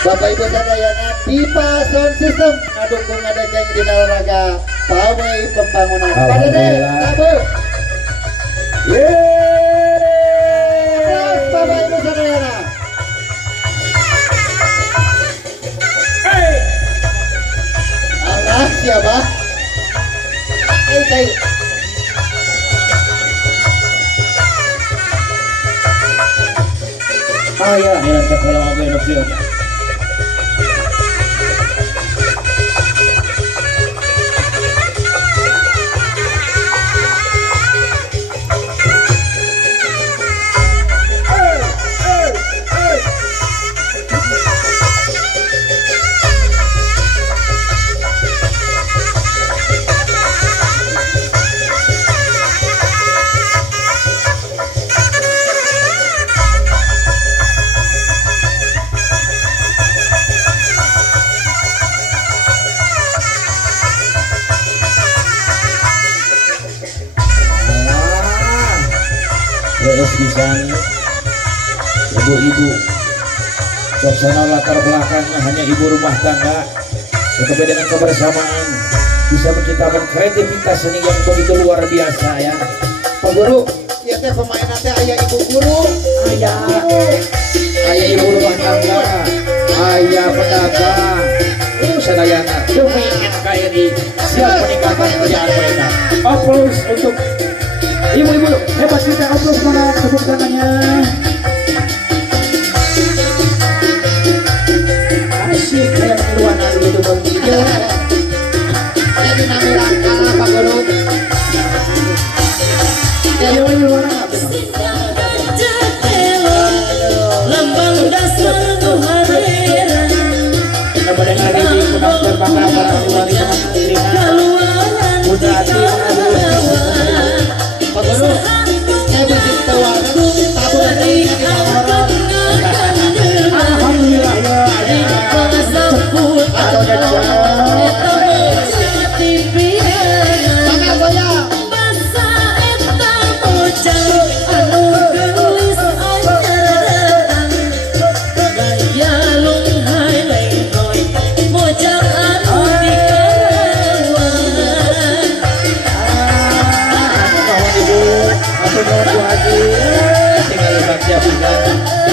Bapak Ibu sadayana Dipa Sound System ngadukung ngadengeng di olahraga pawai pembangunan. Pada deh, tabu. Yeay, Bapak Ibu sadayana. Allah siapa? Hey. Ayah, yang sekolah aku yang lebih. Terus bisa ibu-ibu suasana latar belakangnya hanya ibu rumah tangga, tetapi dengan kebersamaan bisa menciptakan kreativitas seni yang begitu luar biasa ya Pak Guru. Ya teh pemain teh ayah ibu guru, ayah ibu rumah tangga, ayah pedagang, sadayana demi NKRI siap meningkatkan kerjaan mereka. Aplaus untuk ibu-ibu hebat kita, aplaus mana tepuk tangannya. Asik kayak keluaran begitu begitu. jadi namilang kalah Pak Guru. Ayo luar lambang dasar Tuhan kepada hari ini kunang terbakar para ahli kaluaran Bundati Pak Guru, saya bikin tawaran tabu lagi di orang. alhamdulillah ya atau Tangan goyang. tinggal baca